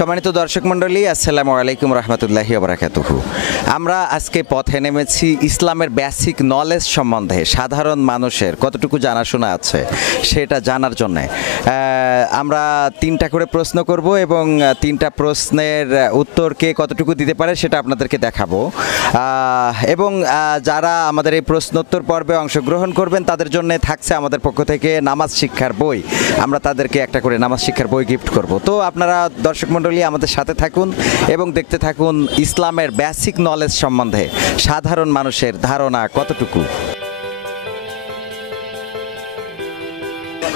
সম্মানিত দর্শক মণ্ডলী, আসসালামু আলাইকুম রহমতুল্লাহি ওয়া বারাকাতুহু। আমরা আজকে পথে নেমেছি ইসলামের বেসিক নলেজ সম্বন্ধে, সাধারণ মানুষের কতটুকু জানাশোনা আছে সেটা জানার জন্যে। আমরা তিনটা করে প্রশ্ন করব এবং তিনটা প্রশ্নের উত্তর কে কতটুকু দিতে পারে সেটা আপনাদেরকে দেখাবো। এবং যারা আমাদের এই প্রশ্নোত্তর পর্বে অংশগ্রহণ করবেন তাদের জন্য থাকছে আমাদের পক্ষ থেকে নামাজ শিক্ষার বই। আমরা তাদেরকে একটা করে নামাজ শিক্ষার বই গিফট করব। তো আপনারা দর্শক মণ্ডলী আমাদের সাথে থাকুন এবং দেখতে থাকুন ইসলামের বেসিক নলেজ সম্বন্ধে সাধারণ মানুষের ধারণা কতটুকু।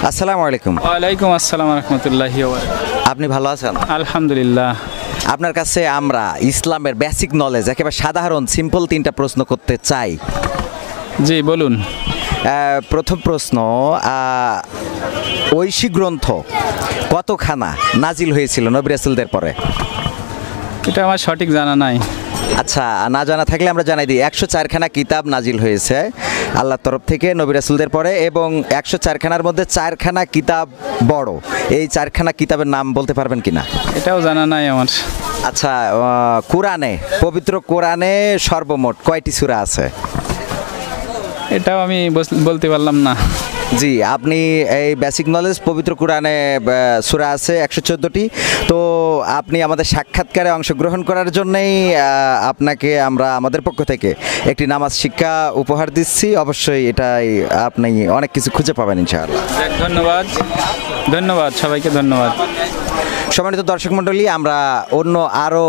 আসসালামু আলাইকুম। ওয়ালাইকুম আসসালাম রাহমাতুল্লাহি ওয়া বারাকাতুহু। আপনি ভালো আছেন? আলহামদুলিল্লাহ। আপনার কাছে আমরা ইসলামের বেসিক নলেজ একেবারে সাধারণ সিম্পল তিনটা প্রশ্ন করতে চাই। জি বলুন। প্রথম প্রশ্ন, ঐশী গ্রন্থ কতখানা নাজিল হয়েছিল নবী রাসূলদের পরে? এটা আমার সঠিক জানা নাই। আচ্ছা, না জানা থাকলে আমরা জানাই দিই। 104খানা কিতাব নাজিল হয়েছে আল্লাহর তরফ থেকে নবী রাসূলদের পরে, এবং 104খানার মধ্যে 4খানা কিতাব বড়। এই 4খানা কিতাবের নাম বলতে পারবেন কিনা? এটাও জানা নাই আমার। আচ্ছা, কোরআনে, পবিত্র কোরআনে সর্বমোট কয়টি সূরা আছে? এটাও আমি বলতে পারলাম না। জি, আপনি এই বেসিক নলেজ, পবিত্র কোরআনে সূরা আছে 114টি। তো আপনি আমাদের সাক্ষাৎকারে অংশগ্রহণ করার জন্যই আপনাকে আমরা আমাদের পক্ষ থেকে একটি নামাজ শিক্ষা উপহার দিচ্ছি। অবশ্যই এটাই আপনি অনেক কিছু খুঁজে পাবেন ইনশাআল্লাহ। ধন্যবাদ, ধন্যবাদ সবাইকে, ধন্যবাদ। সম্মানিত দর্শক মণ্ডলী, আমরা অন্য আরও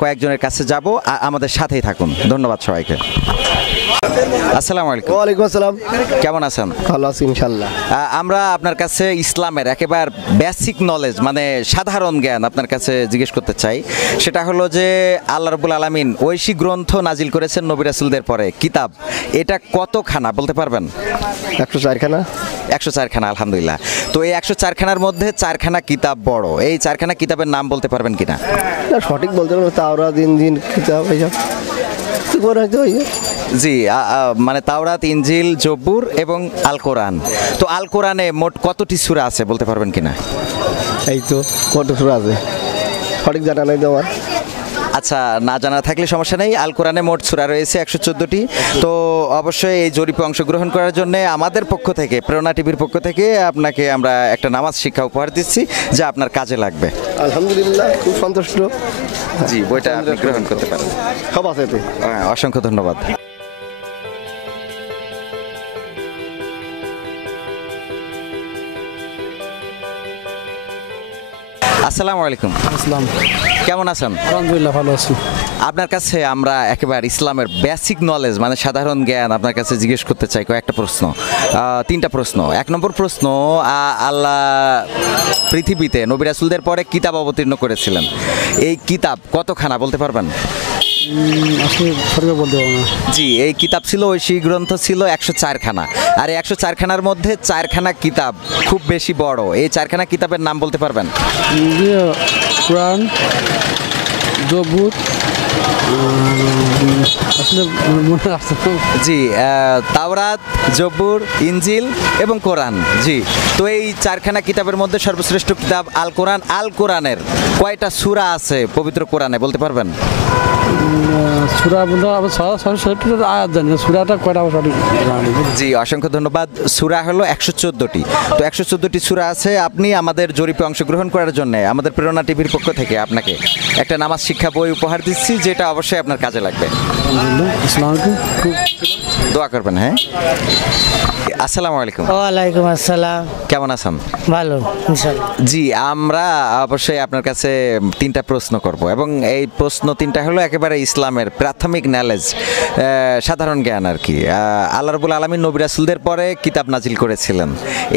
কয়েকজনের কাছে যাব, আমাদের সাথেই থাকুন। ধন্যবাদ সবাইকে। আসসালামু আলাইকুম। ওয়ালাইকুম আসসালাম। কেমন আছেন? ভালো আছি ইনশাল্লাহ। আমরা আপনার কাছে ইসলামের একেবারে বেসিক নলেজ মানে সাধারণ জ্ঞান আপনার কাছে জিজ্ঞেস করতে চাই। সেটা হলো যে আল্লাহ রাব্বুল আলামিন ঐশী গ্রন্থ নাজিল করেছেন নবী রাসূলদের পরে, কিতাব, এটা কতখানা বলতে পারবেন? 104খানা। 104খানা, আলহামদুলিল্লাহ। তো এই 104খানার মধ্যে 4খানা কিতাব বড়। এই 4খানা কিতাবের নাম বলতে পারবেন কিনা? না, সঠিক বলতে পারবো। তাওরাত, ইনজিল, কিতাব এইসব জি, মানে তাওরাত, ইনজিল, জব্বুর এবং আল কোরআন। তো আল কোরআনে মোট কতটি সূরা আছে বলতে পারবেন কিনা? এই তো কত সূরা আছে, সঠিক জানা নাই তো আমার। আচ্ছা, না জানা থাকলে সমস্যা নেই। আল কোরআনে মোট সূরা রয়েছে 114টি। তো অবশ্যই এই জরিপে অংশগ্রহণ করার জন্য আমাদের পক্ষ থেকে, প্রেরণা টিভির পক্ষ থেকে আপনাকে আমরা একটা নামাজ শিক্ষা উপহার দিচ্ছি যা আপনার কাজে লাগবে। আলহামদুলিল্লাহ, খুব সন্তুষ্ট। জি, বইটা আপনি গ্রহণ করতে পারেন। সব আছে এতে। অসংখ্য ধন্যবাদ। আসসালামু আলাইকুম। আসসালাম। কেমন আছেন? আলহামদুলিল্লাহ, ভালো আছি। আপনার কাছে আমরা একেবারে ইসলামের বেসিক নলেজ মানে সাধারণ জ্ঞান আপনার কাছে জিজ্ঞেস করতে চাই কয়েকটা প্রশ্ন, তিনটা প্রশ্ন। 1 নম্বর প্রশ্ন, আল্লাহ পৃথিবীতে নবী রাসূলদের পরে কিতাব অবতীর্ণ করেছিলেন। এই কিতাব কতখানা বলতে পারবেন? আসলে সঠিক বলতে পারবো না। জি, এই কিতাব ছিল, ঐশী গ্রন্থ ছিল 104খানা। আর এই 104খানার মধ্যে 4খানা কিতাব খুব বেশি বড়। এই 4খানা কিতাবের নাম বলতে পারবেন? কোরআন, জবুর, আসলে মনে আসছে। জি, তাওরাত, জব্বুর, ইনজিল এবং কোরআন। জি, তো এই 4খানা কিতাবের মধ্যে সর্বশ্রেষ্ঠ কিতাব আল কোরআন। আল কোরআনের কয়টা সূরা আছে পবিত্র কোরআনে বলতে পারবেন? সূরা বলতে আয়াত জানি না, সূরাটা কয়টা সঠিক জানি। জি, অসংখ্য ধন্যবাদ। সূরা হলো 114টি। তো 114টি সূরা আছে। আপনি আমাদের জরিপে অংশগ্রহণ করার জন্য আমাদের প্রেরণা টিভির পক্ষ থেকে আপনাকে একটা নামাজ শিক্ষা বই উপহার দিচ্ছি, যেটা অবশ্যই আপনার কাজে লাগবে। দোয়া করবেন। হ্যাঁ, আসসালামু আলাইকুম। ওয়ালাইকুম আসসালাম। কেমন আছেন? ভালো ইনশাআল্লাহ। জি, আমরা অবশ্যই আপনার কাছে তিনটা প্রশ্ন করব এবং এই প্রশ্ন তিনটা হলো একেবারে ইসলামের প্রাথমিক নলেজ, সাধারণ জ্ঞান আর কি। আল্লাহ রাব্বুল আলামিন নবী রাসূলদের পরে কিতাব নাজিল করেছিলেন।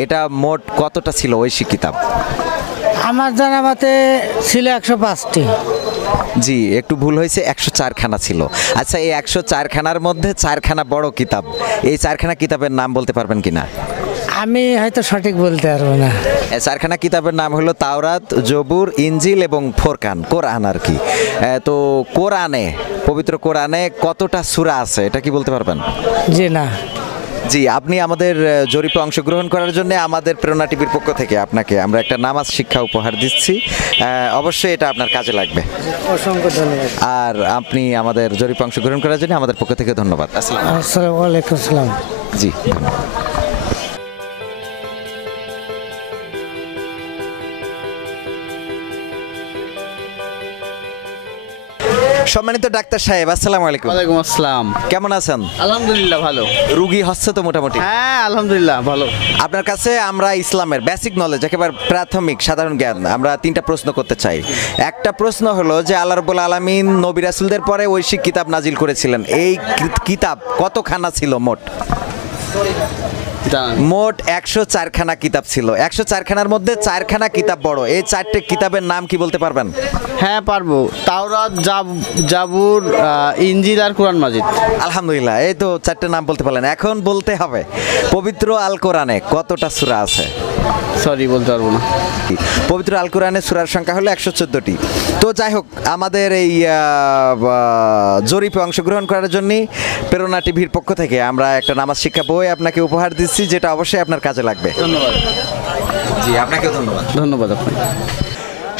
এটা মোট কতটা ছিল ঐশী কিতাব? আমার জানা মতে ছিল 105টি। জি, একটু ভুল হয়েছে, 104খানা ছিল। আচ্ছা, এই 104খানার মধ্যে 4খানা বড় কিতাব। এই 4খানা কিতাবের নাম বলতে পারবেন কিনা? আমি হয়তো সঠিক বলতে পারবো না। 4খানা কিতাবের নাম হলো তাওরাত, জবুর, ইনজিল এবং ফোরকান, কোরআন আর কি। তো কোরআনে, পবিত্র কোরআনে কতটা সূরা আছে এটা কি বলতে পারবেন? জি না। জি, আপনি আমাদের জরিপে অংশগ্রহণ করার জন্য আমাদের প্রেরণা টিভির পক্ষ থেকে আপনাকে আমরা একটা নামাজ শিক্ষা উপহার দিচ্ছি। অবশ্যই এটা আপনার কাজে লাগবে। অসংখ্য ধন্যবাদ। আর আপনি আমাদের জরিপে অংশগ্রহণ করার জন্য আমাদের পক্ষ থেকে ধন্যবাদ। আসসালাম। আসসালামু আলাইকুম আসসালাম। জি, ধন্যবাদ। সম্মানিত ডাক্তার সাহেব, আসসালামু আলাইকুম। ওয়ালাইকুম আসসালাম। কেমন আছেন? আলহামদুলিল্লাহ ভালো। রুগী হচ্ছে তো মোটামুটি? হ্যাঁ আলহামদুলিল্লাহ ভালো। আপনার কাছে আমরা ইসলামের বেসিক নলেজ, একেবারে প্রাথমিক সাধারণ জ্ঞান, আমরা 3টা প্রশ্ন করতে চাই। একটা প্রশ্ন হলো যে আল্লাহ রাব্বুল আলামিন নবী রাসূলদের পরে ঐশিক কিতাব নাজিল করেছিলেন, এই কিতাব কতখানা ছিল মোট? মোট 104 খানা কিতাব ছিল। 104 খানার মধ্যে 4 খানা কিতাব বড়। এই 4টে কিতাবের নাম কি বলতে পারবেন? হ্যাঁ পারবো। তাওরাত, জাবুর, ইনজিল আর কোরআন মাজিদ। আলহামদুলিল্লাহ, এই তো 4টে নাম বলতে পারলেন। এখন বলতে হবে পবিত্র আল কোরআনে কতটা সূরা আছে? সরি বলতে পারবো না। পবিত্র আল কোরআনের সূরার সংখ্যা হলো 114টি। তো যাই হোক, আমাদের এই জরিপে অংশগ্রহণ করার জন্য প্রেরণা টিভির পক্ষ থেকে আমরা একটা নামাজ শিক্ষা বই আপনাকে উপহার দিচ্ছি, যেটা অবশ্যই আপনার কাজে লাগবে। ধন্যবাদ। জি, আপনাকেও ধন্যবাদ। ধন্যবাদ আপনাকে।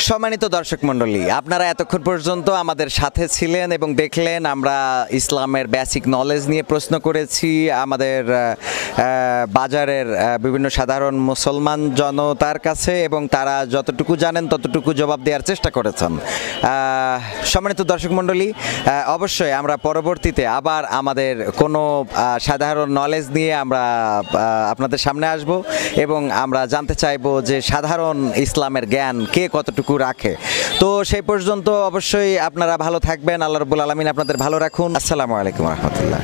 সম্মানিত দর্শক মণ্ডলী, আপনারা এতক্ষণ পর্যন্ত আমাদের সাথে ছিলেন এবং দেখলেন আমরা ইসলামের বেসিক নলেজ নিয়ে প্রশ্ন করেছি আমাদের বাজারের বিভিন্ন সাধারণ মুসলমান জনতার কাছে, এবং তারা যতটুকু জানেন ততটুকু জবাব দেওয়ার চেষ্টা করেছেন। সম্মানিত দর্শক মণ্ডলী, অবশ্যই আমরা পরবর্তীতে আবার আমাদের কোনো সাধারণ নলেজ নিয়ে আমরা আপনাদের সামনে আসব এবং আমরা জানতে চাইবো যে সাধারণ ইসলামের জ্ঞান কে কতটুকু রাখে। তো সেই পর্যন্ত অবশ্যই আপনারা ভালো থাকবেন। আল্লাহ রাব্বুল আলামিন আপনাদের ভালো রাখুন। আসসালামু আলাইকুম ওয়া রাহমাতুল্লাহ।